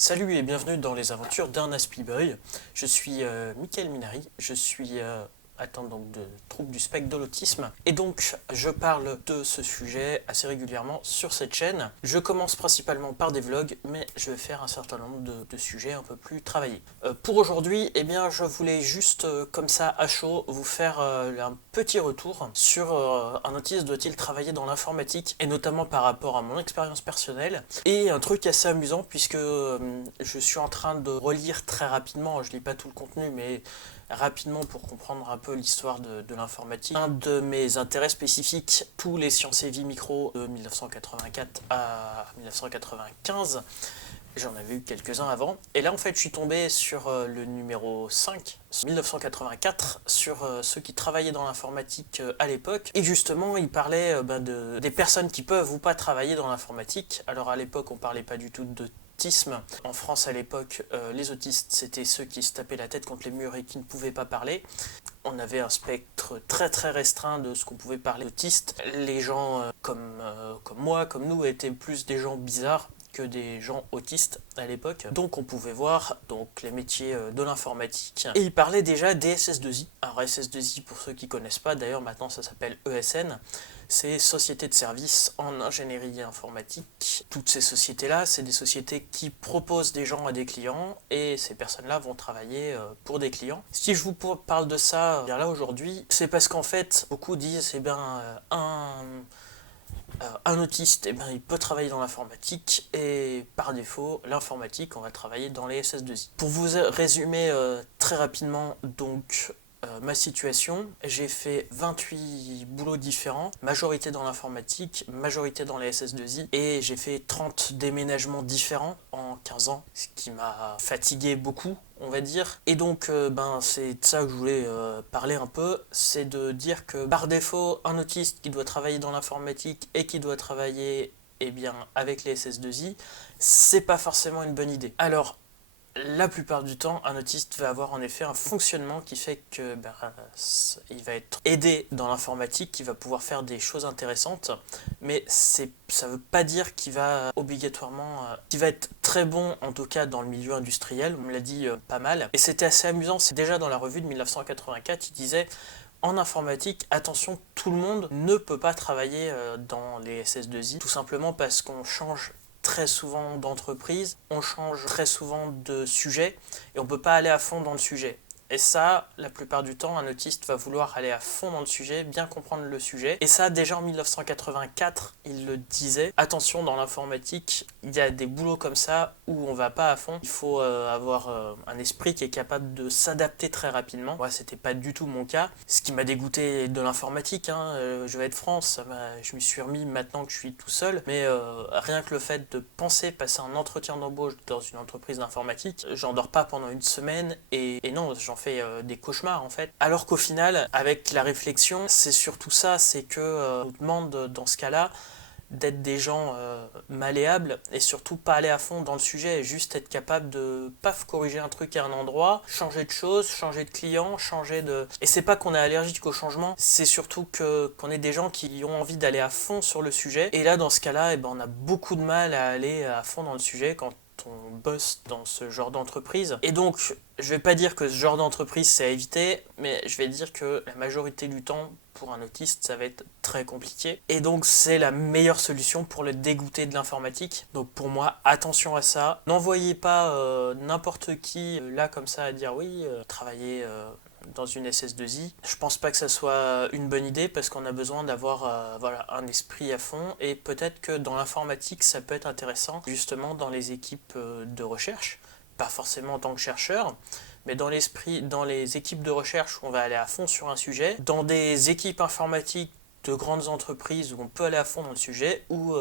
Salut et bienvenue dans les aventures d'un Aspiboy. Je suis Mickaël Minari, je suis atteint donc de troubles du spectre de l'autisme et donc je parle de ce sujet assez régulièrement sur cette chaîne. Je commence principalement par des vlogs, mais je vais faire un certain nombre de sujets un peu plus travaillés. Pour aujourd'hui, eh bien, je voulais juste comme ça à chaud vous faire un petit retour sur un autiste doit-il travailler dans l'informatique et notamment par rapport à mon expérience personnelle et un truc assez amusant puisque je suis en train de relire très rapidement, je lis pas tout le contenu mais rapidement pour comprendre un peu l'histoire de l'informatique. Un de mes intérêts spécifiques, tous les sciences et vie micro de 1984 à 1995. J'en avais eu quelques-uns avant. Et là, en fait, je suis tombé sur le numéro 5, 1984, sur ceux qui travaillaient dans l'informatique à l'époque. Et justement, il parlait des personnes qui peuvent ou pas travailler dans l'informatique. Alors à l'époque, on parlait pas du tout d'autisme. En France, à l'époque, les autistes, c'était ceux qui se tapaient la tête contre les murs et qui ne pouvaient pas parler. On avait un spectre très très restreint de ce qu'on pouvait parler d'autistes. Les gens comme moi, comme nous, étaient plus des gens bizarres que des gens autistes à l'époque. Donc on pouvait voir donc les métiers de l'informatique. Et il parlait déjà des SS2I. Alors SS2I, pour ceux qui ne connaissent pas, d'ailleurs maintenant ça s'appelle ESN. C'est Société de services en ingénierie informatique. Toutes ces sociétés-là, c'est des sociétés qui proposent des gens à des clients et ces personnes-là vont travailler pour des clients. Si je vous parle de ça bien là aujourd'hui, c'est parce qu'en fait, beaucoup disent un autiste, eh ben, il peut travailler dans l'informatique et par défaut, l'informatique, on va travailler dans les SS2I. Pour vous résumer très rapidement, donc ma situation, j'ai fait 28 boulots différents, majorité dans l'informatique, majorité dans les SS2I, et j'ai fait 30 déménagements différents en 15 ans, ce qui m'a fatigué beaucoup, on va dire. Et donc, c'est de ça que je voulais parler un peu, c'est de dire que par défaut, un autiste qui doit travailler dans l'informatique et qui doit travailler avec les SS2I, c'est pas forcément une bonne idée. Alors, la plupart du temps, un autiste va avoir en effet un fonctionnement qui fait que il va être aidé dans l'informatique, qu'il va pouvoir faire des choses intéressantes, mais ça ne veut pas dire qu'il va obligatoirement, qu'il va être très bon en tout cas dans le milieu industriel, on me l'a dit pas mal, et c'était assez amusant, c'est déjà dans la revue de 1984, il disait en informatique, attention, tout le monde ne peut pas travailler dans les SS2I, tout simplement parce qu'on change très souvent d'entreprise, on change très souvent de sujet et on ne peut pas aller à fond dans le sujet. Et ça, la plupart du temps, un autiste va vouloir aller à fond dans le sujet, bien comprendre le sujet. Et ça, déjà en 1984, il le disait. Attention, dans l'informatique, il y a des boulots comme ça où on va pas à fond. Il faut avoir un esprit qui est capable de s'adapter très rapidement. Moi, c'était pas du tout mon cas. Ce qui m'a dégoûté de l'informatique, je vais être franc, je me suis remis maintenant que je suis tout seul. Mais rien que le fait de penser passer un entretien d'embauche dans une entreprise d'informatique, j'en dors pas pendant une semaine et non, j'en fais des cauchemars en fait. Alors qu'au final, avec la réflexion, c'est surtout ça, c'est que on demande dans ce cas-là d'être des gens malléables et surtout pas aller à fond dans le sujet et juste être capable de paf corriger un truc à un endroit, changer de choses, changer de client, changer de... Et c'est pas qu'on est allergique au changement, c'est surtout qu'on est des gens qui ont envie d'aller à fond sur le sujet et là dans ce cas-là, on a beaucoup de mal à aller à fond dans le sujet quand on bosse dans ce genre d'entreprise. Et donc, je vais pas dire que ce genre d'entreprise c'est à éviter, mais je vais dire que la majorité du temps, pour un autiste, ça va être très compliqué. Et donc, c'est la meilleure solution pour le dégoûter de l'informatique. Donc, pour moi, attention à ça. N'envoyez pas n'importe qui là comme ça à dire oui, travailler dans une SS2I. Je pense pas que ça soit une bonne idée parce qu'on a besoin d'avoir un esprit à fond et peut-être que dans l'informatique ça peut être intéressant justement dans les équipes de recherche, pas forcément en tant que chercheur, mais dans les équipes de recherche où on va aller à fond sur un sujet, dans des équipes informatiques de grandes entreprises où on peut aller à fond dans le sujet ou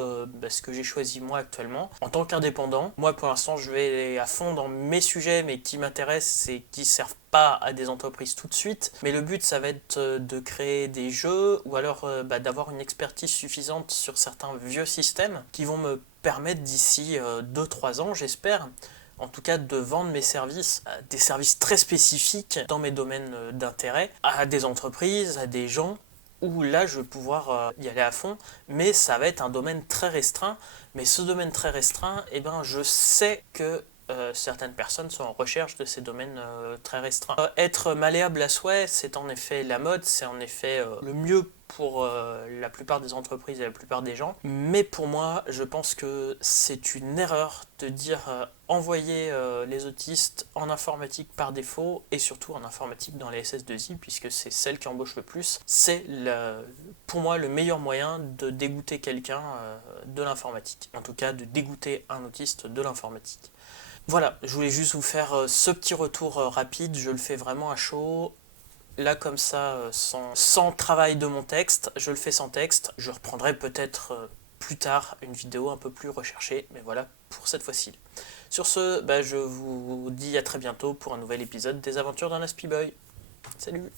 ce que j'ai choisi moi actuellement en tant qu'indépendant. Moi pour l'instant je vais aller à fond dans mes sujets mais qui m'intéressent et qui servent pas à des entreprises tout de suite, mais le but ça va être de créer des jeux ou alors d'avoir une expertise suffisante sur certains vieux systèmes qui vont me permettre d'ici 2-3 ans j'espère en tout cas de vendre mes services, des services très spécifiques dans mes domaines d'intérêt, à des entreprises, à des gens où là je vais pouvoir y aller à fond, mais ça va être un domaine très restreint. Mais ce domaine très restreint, je sais que certaines personnes sont en recherche de ces domaines très restreints. Être malléable à souhait, c'est en effet la mode, c'est en effet le mieux pour la plupart des entreprises et la plupart des gens. Mais pour moi, je pense que c'est une erreur de dire envoyer les autistes en informatique par défaut et surtout en informatique dans les SS2I puisque c'est celle qui embauche le plus. C'est pour moi le meilleur moyen de dégoûter quelqu'un de l'informatique. En tout cas, de dégoûter un autiste de l'informatique. Voilà, je voulais juste vous faire ce petit retour rapide, je le fais vraiment à chaud. Là comme ça, sans travail de mon texte, je le fais sans texte. Je reprendrai peut-être plus tard une vidéo un peu plus recherchée, mais voilà pour cette fois-ci. Sur ce, je vous dis à très bientôt pour un nouvel épisode des aventures d'un Aspie Boy. Salut!